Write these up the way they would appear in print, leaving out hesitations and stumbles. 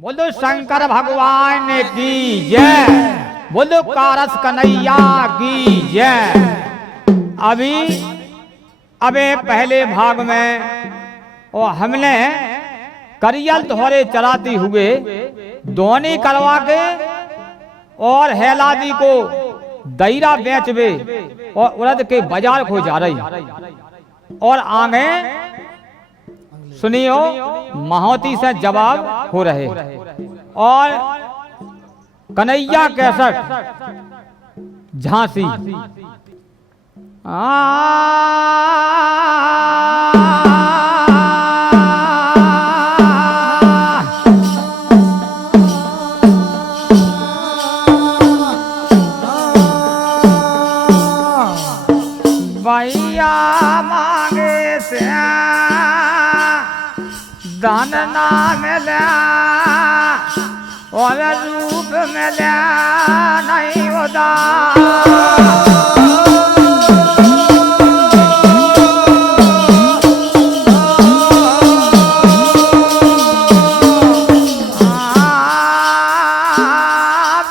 बोलो शंकर भगवान की जय, बोलो कारस कन्हैया की जय। अबे पहले भाग में और हमने करियल धोरे चलाती हुए दोनी करवा के और हेलादी को दईरा बेचवे और उड़द के बाजार को जा रही। और आगे सुनियो महावती से जवाब हो रहे। और कन्हैया कैसट झांसी भैया मांगे से दान ना मिला और रूप मिला नहीं होता।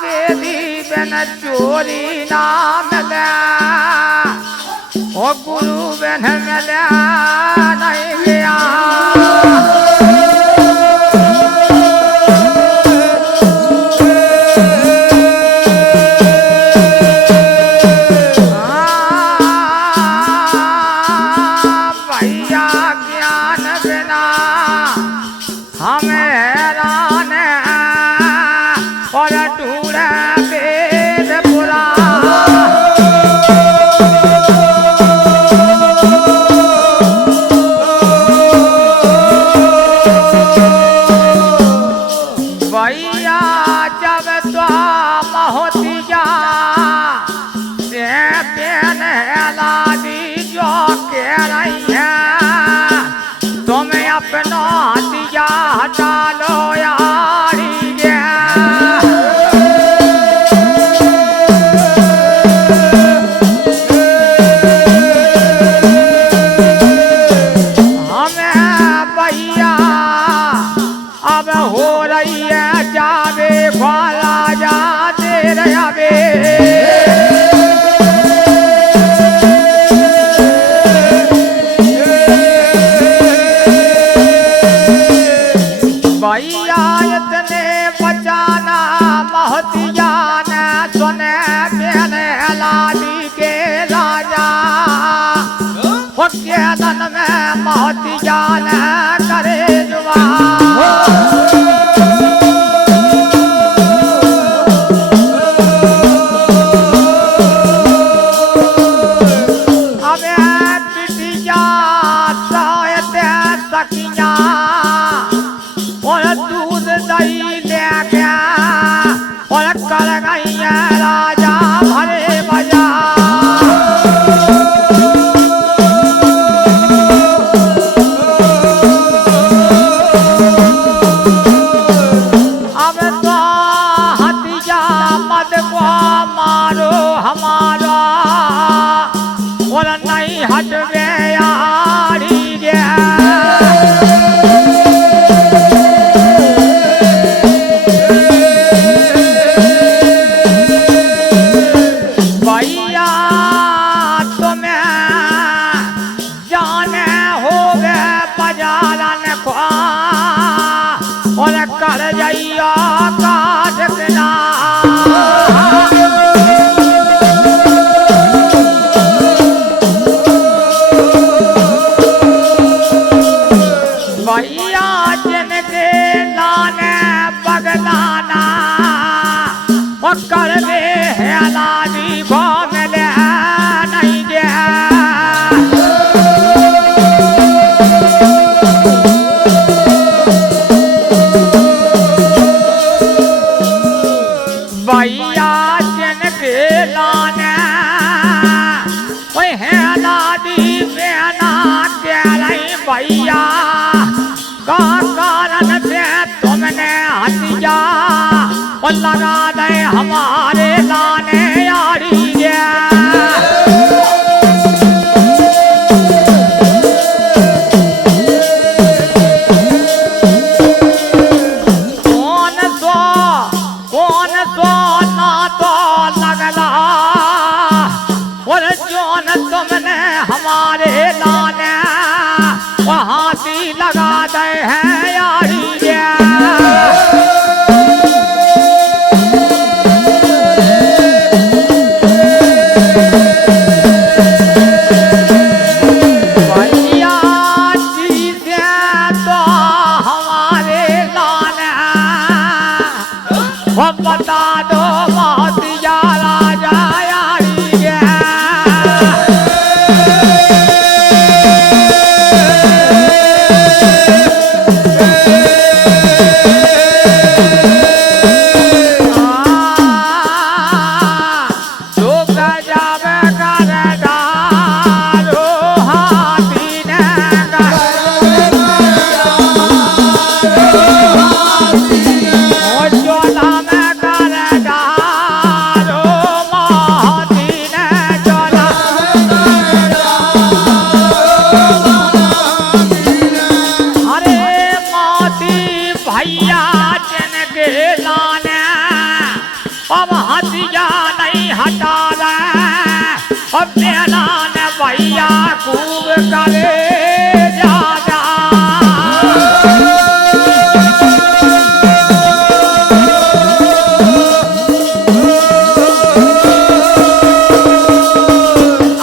बेदी बन चोरी ना मिला और गुरु बन मिला नहीं गया। अपना दिया हटा लो यारी गे। हमें भैया अब हो रही है जावे वाला जाते रहे। भैया इतने बचाना महतिया ने सुने बेने लादी के राजा के दन में महतिया ने करे जुआ। अबे पिटिया सायते सकिया और दूध दही ले गया और कर गई राजा भरे बाजार। अब तो हथिया मत को मारो हमारा और नहीं हटवे यारी गे। कर जाइया काट बिना भैया जिनके लाने बगलाना और कर दे हेलादी को मिले नहीं दे। भैया जिनके लाने वही हेलादी बेना के रही। भैया का कारण से तुमने हथिया और लगा दे हमारे लाने यारी गे। हाथी लगा दे है यारी रे। भैया जी से तो हमारे लान वो बता दो मोतिया राजा यारी रे। अब हथिया नहीं हटा रहे अब देना न भैया खूब करे ज्यादा।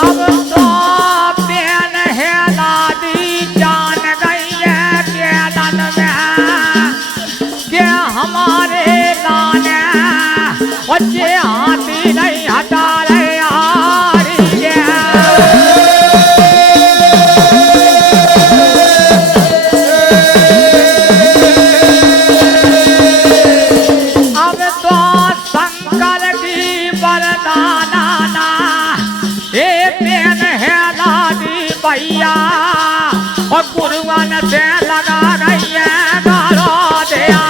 अब तो बेन है दादी जान गई है केलन में के हमारे लाने बच्चे हाथी नहीं हटा रहे यारी रे। अब तो शंकर की वरदाना ना हे पेन है दादी भैया और गुरुवन से लगा गई है गारो दिया।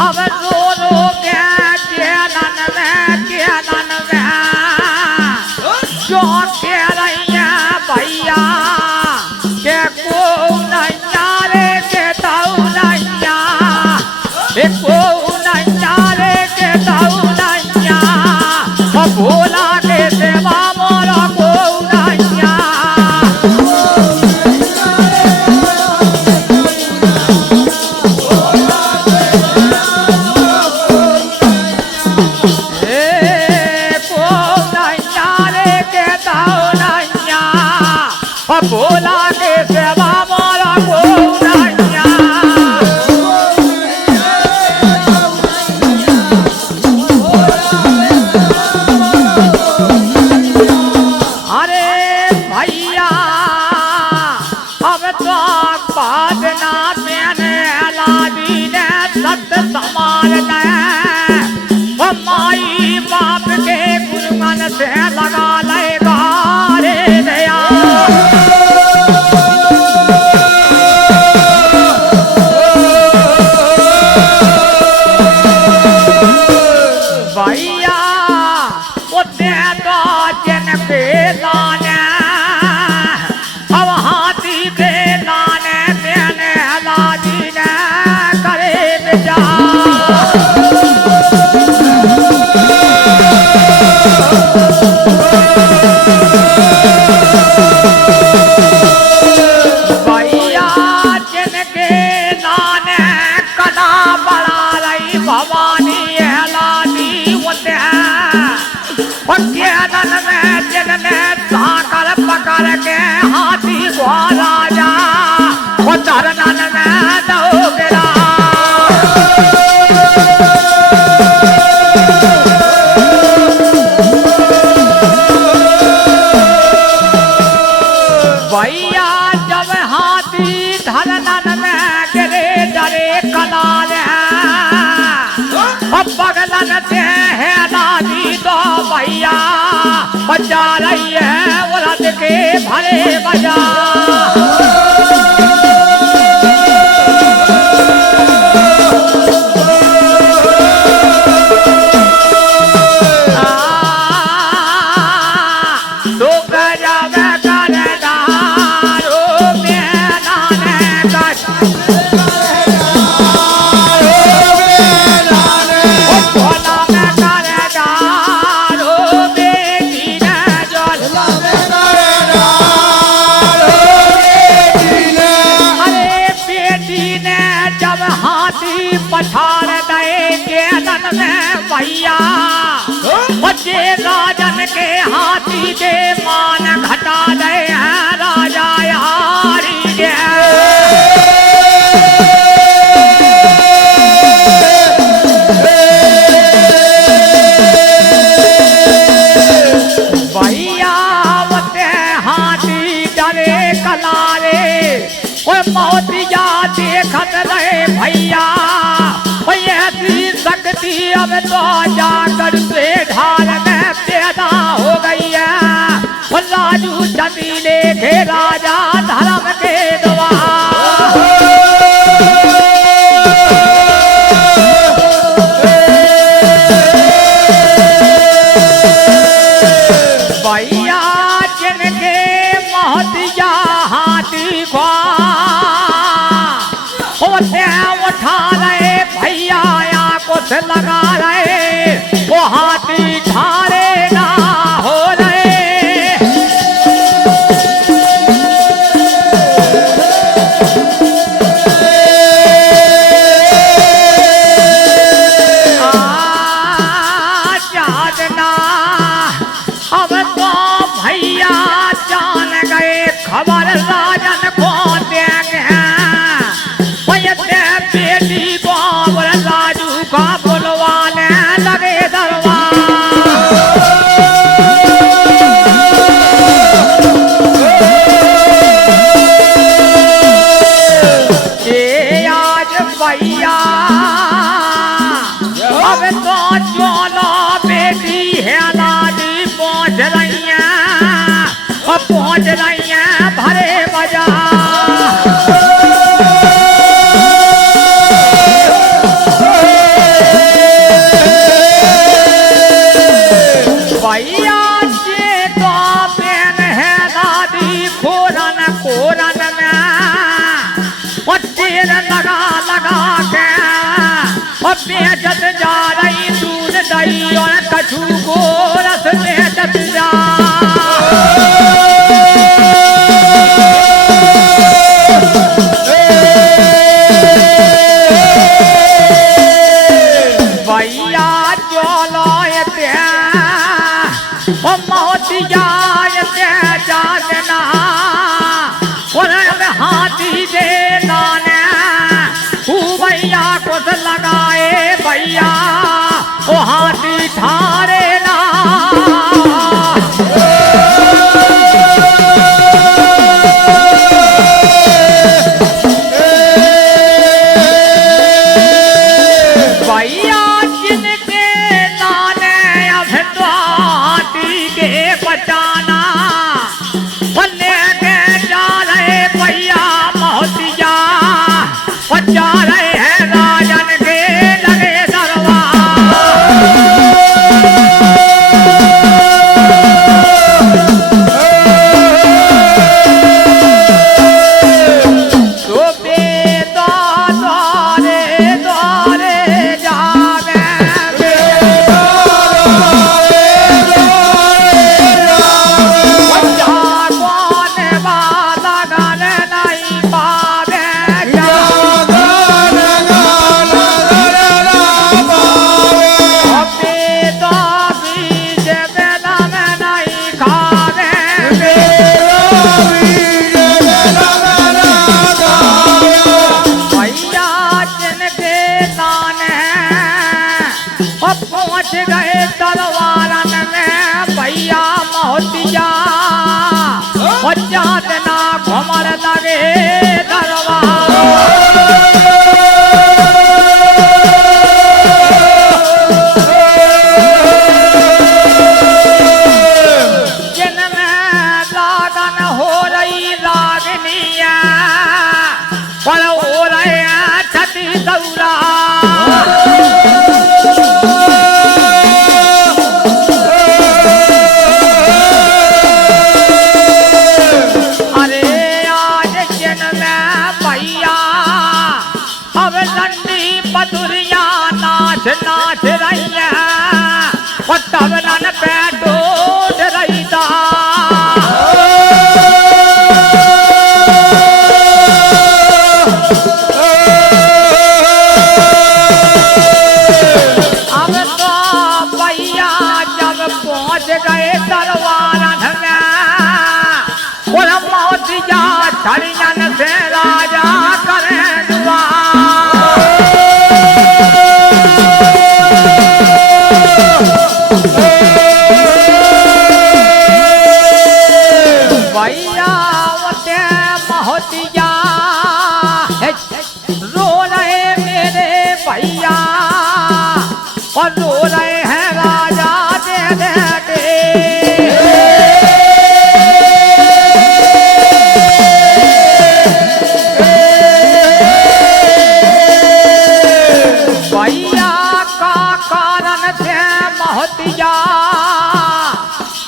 अब रो रो के केलन में जो के रही है भैया के को नैया रे के ताऊ नैया को नैया रे के ताऊ नैया भोला के सेवा मोरा को नैया। भोला के सेवा मोरा को नैया। अरे भैया अब तो बाद ना मैंने लादी ने सत समार माई बाप के गुरुमन से लगा लेगा रे दया। भैया उतने तो जन के लाने अब हाथी के लाने मैंने लादी ने करे बेजा। भैया जिनके लाने कला बड़ा रही भवानी है लादी होते हैं केलन में जिनने साकर पकड़ के हाथी को राजा वो धरनन में दो गिरा। भैया जब हाथी धरनन में गिरे डरे कलाल बगलन से है दादी तो भैया बजा रही है उलट के भरे बजा। जे राजन के हाथी के मान घटा दे राजा यारी के भैया वते हाथी डरे कलारे मोतिया देखत रहे भैया ऐसी शक्ति अब तो जाकर से ढाल में पैदा हो गई है राजू जमीले के राजा धर्म के द्वार भैया जिनके मोतिया हाथी उठा रहे भैया कुछ लगा रहे वो हाथी ठारे ना हो रहे जाना अब तो भैया जान गए खबर राजन को देंगे बेटी को राजू का बुलवाने लगे दरबार आज भैया अब तो चलो बेटी है लाडी पहुंच रही है भरे बाजार भैया से तो पेन है दादी खोरन खोरन में और तेल लगा लगा के और बेचत जा रही दूध दही और कछू को रस बेचत जा भैया चलो मोतिया जाना हाथी दे नाने भैया कुछ लगाए भैया वो हाथी ठारे ना भैया जिनके नाने अब तो हाथी के बचाना लेके जा रहे भैया मोतिया जा रहे हैं राजन के लगे पहुंच गए तलवारन में भैया मोतिया जातना घुमर लगे दरबार जिनमें लागन हो रही रागनिया पर हो रहे छठी दौरा पहुंच गए दरबारन में और मोतिया छड़ियन से राजा करे दुआ भैया वते मोतिया रो रहे मेरे भैया और रो रहे हैं राजा दे दे भैया का कारण थे मोतिया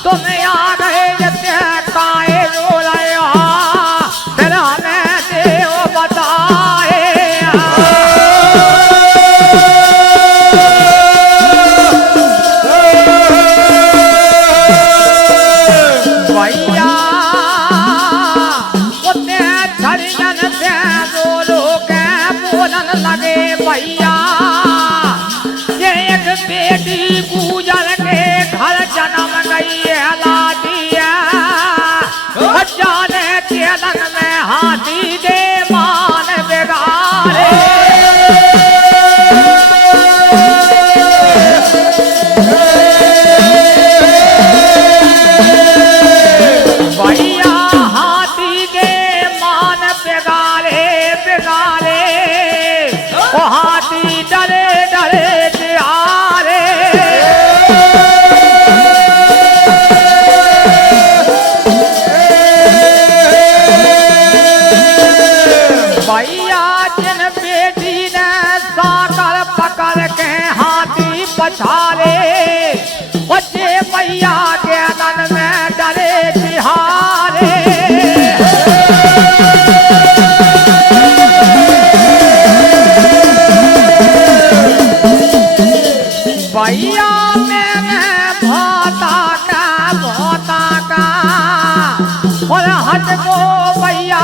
तुम आ गए जते काहे रो रहे हो फिर हमें देव बताए भैया उतने छड़ियन से बोलो के बोलन लगे भैया ये एक बेटी गुजर के घर जन्म गई है लादी है जाने केलन में हाथी दे मान बिगाड़े भैया हाथी के मान बिगाड़े बिगाड़े ओ हाथी डरे डरे तिहारे भैया जिन बेटी ने साकर पकड़ के हाथी पछाड़े बच्चे भैया के नन में डरे तिहारे भैया मैंने भोता का और हट को भैया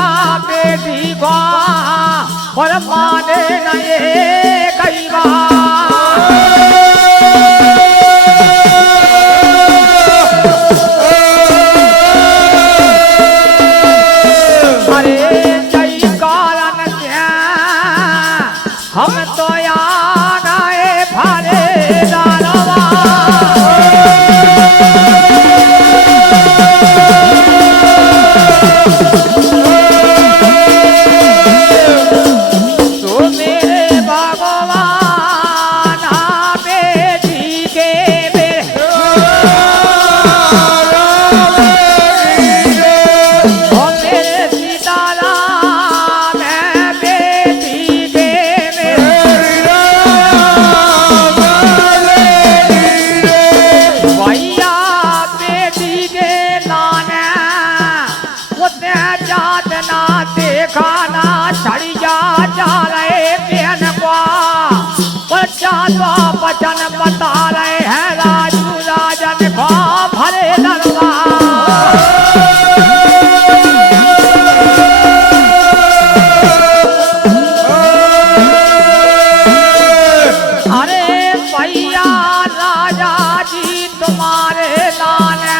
बेटी को और माने न ये कई अरे कई कारण क्या हम तो आ गए भारे दानवा वचन बता रहे हैं राजू राजन को भरे दरबार अरे भैया राजा जी तुम्हारे लाने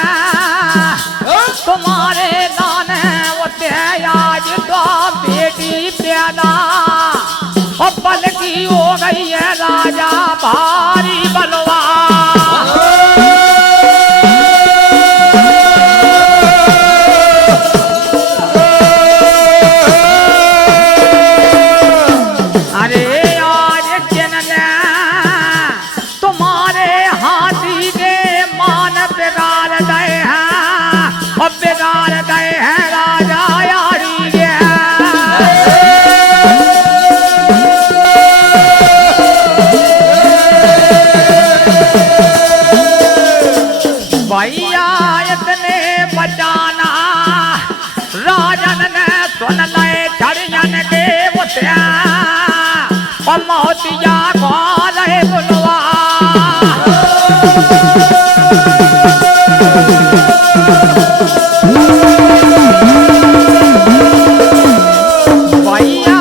होते आज तो बेटी पैदा पल की हो गई है राजा भारी बलवा अरे आज जिनने तुम्हारे हाथी के मान बिगाड़ गए हैं और बिगाड़ गए हैं राजा यारी के भैया इतने बचाना राजन ने सुन लए छड़ियन के बुतिया और मोतिया को रहे बुलवा भैया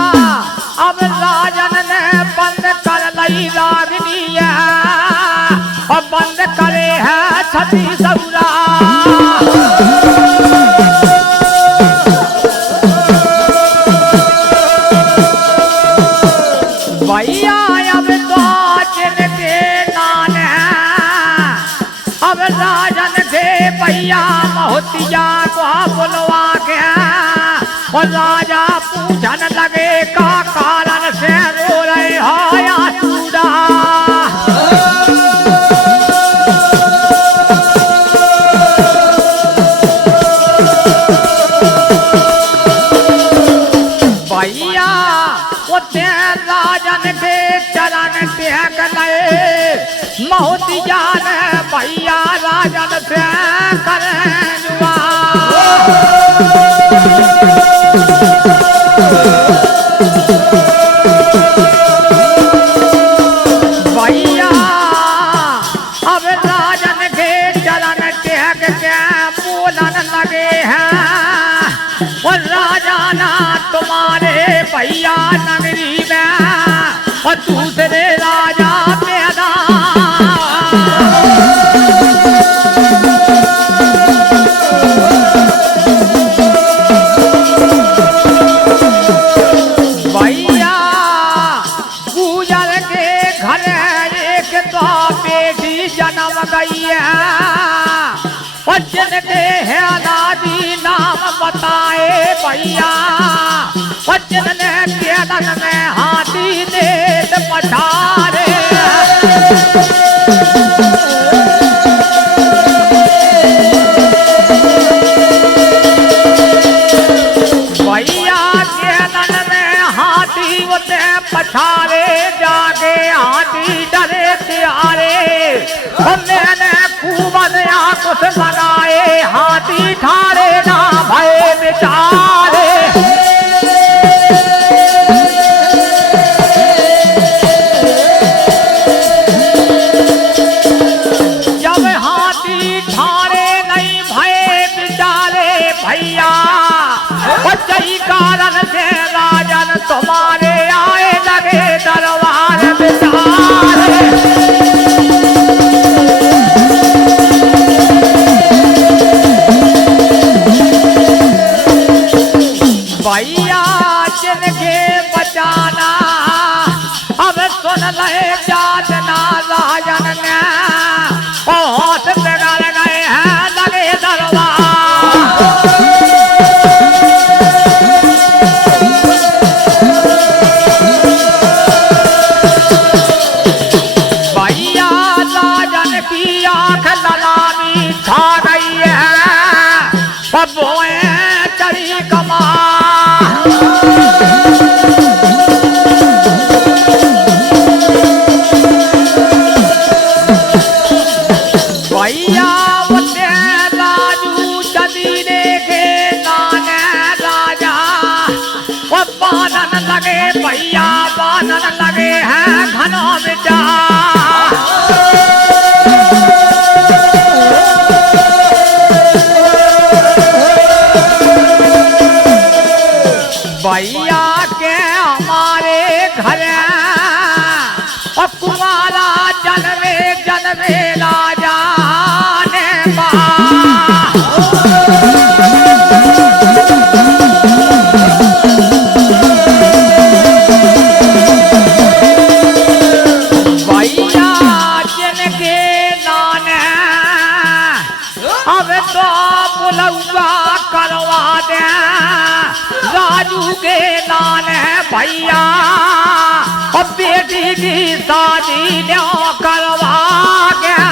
अब राजन ने बंद कर लई रागनी और बंद करे है छठी सब अब राजन के भैया मोहतिया को बुलवा के और राजा पूछन लगे का कारण से रो रहे हो या सूदा। भैया राजन के चरण त्याग गए मोहतिया ने भैया राजन से करवा। भैया अब राजन के चरण त्याग के बोलन लगे हैं और राजा ना तुम्हारे भैया नगरी में और दूसरे राजा पैदा। भैया गुजर के घर एक तो बेटी जन्म गई है और जिनके हेलादी नाम बताए भैया और जिनने केदन में हाथी नेत पठारे। भैया केदन में हाथी उसे पठारे जाके हाथी डरे त्यारे मैंने खूब नया कुछ बनाए हाथी ठाड़े ना भय बेचारे। जब हाथी ठाड़े नहीं भय बेचारे भैया बच्ची कारण से राजन तुम्हारे आए लगे दरबार बेचारे। भैया जिनके बचाना अब सुन ले जातना राजन ने बहुत बिगड़ गए हैं लगे दरबार। भैया राजन की आंख ललामी छा गई है अब बोए चढ़ी कमा। भैया उसे राजू चदीने के नाने राजा और बानन लगे भैया बानन लगे हैं घनों में जा। भैया के हमारे घर और कुमारा जनवे जनवे राजा ने भैया जिनके नाने अब तो बुलवा करवा दे राजू के नान है भैया और बेटी की शादी न्यों करवा गया।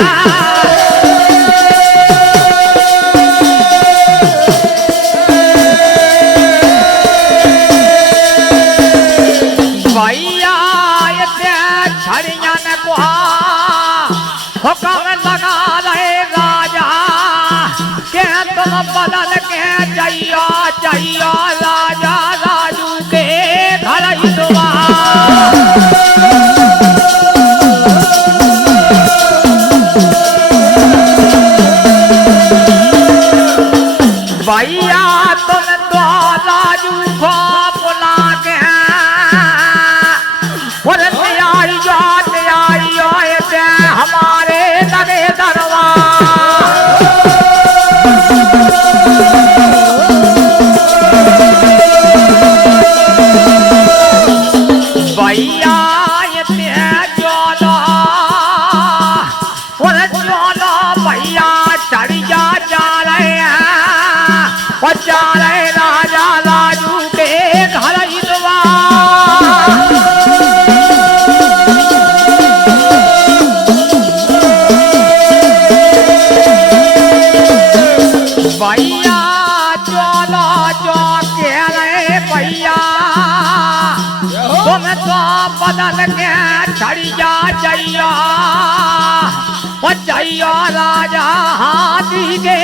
भैया छड़िया ने कुहा हुक्म लगा रहे राजा के तुम बदल के जइया जइया राजा राजू के घर दुआ। भैया तुम तो राजू को बुला के हमारे लगे दरबार। भैया ज्वाला भैया बनल के छड़िया जइया ओ जइया राजा हाथी के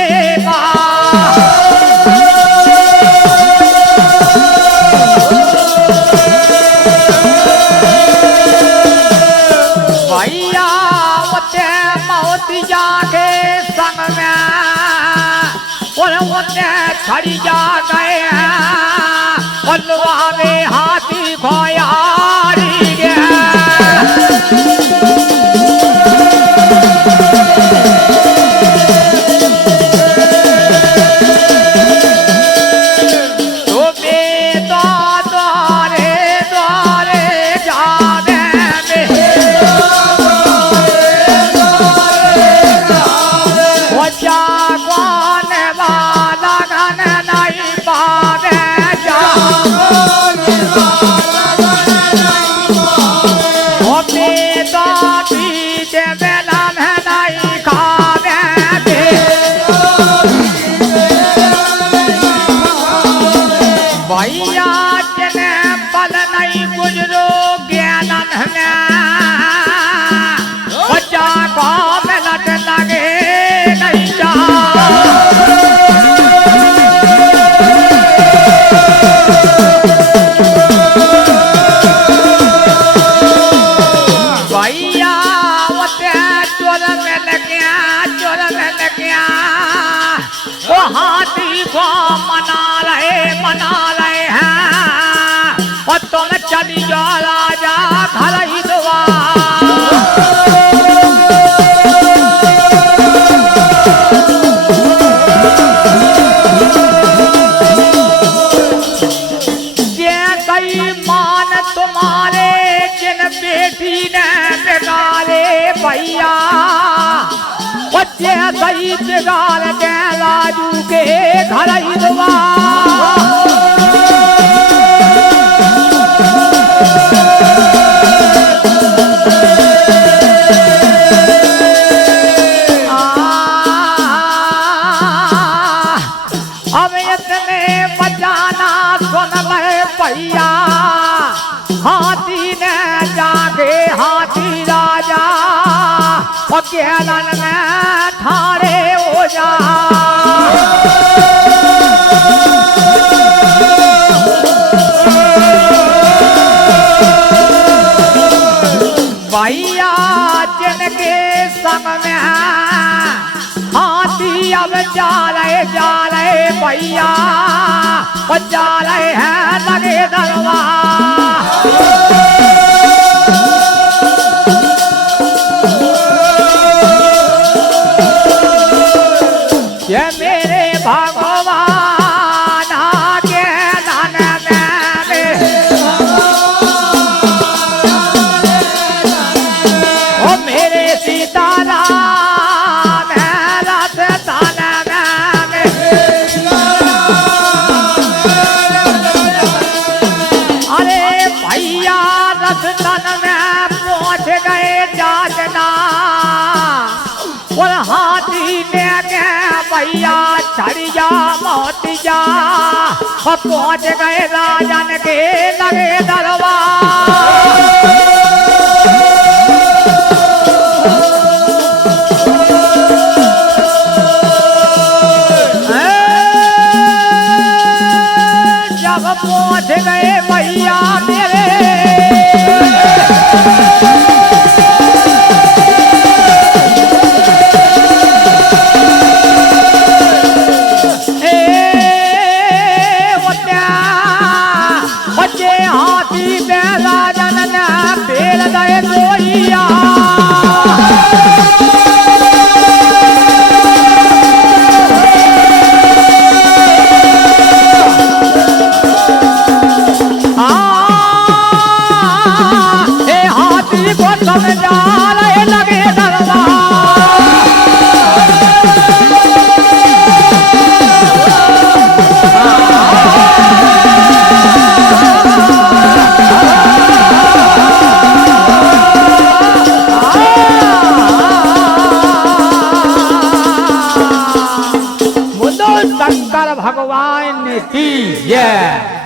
भैया ओते मोतिया के संग में और ओते छड़िया गए लुआवे हाथी खोयारी गे तो बेटा द्वारे द्वारे जाने वो जागवाने वाला गन नहीं पावे भैया जने पल नहीं गुजरो ज्ञानन में बच्चा को मिलट लगे नहीं जा भैया वो चोर मिल गया वो हाथी को मना रहे हैं और तुम चली जाओ राजा घर ही दुआ मान तुम्हारे जिन बेटी ने बिगाड़े भैया बच्चे सही बिगाड़ के राजू के घर ही दुआ अब इतने बचाना सुन रहे भैया हाथी ने जाके हाथी राजा और केलन में ठाड़े हो जा भैया जिनके संग में हाथी अब जा रहे भैया जा रहे हैं लगे दरबार ये मेरे भगवान आगे लाने में ओ मेरे सीताराम है रात ताने में अरे भैया रतन में पहुंच गए जाजना और हाथी ने भैया छड़िया मोतिया और पहुंच गए राजन के लगे दरबार जब पहुंच गए भैया मेरे शंकर भगवान की जय।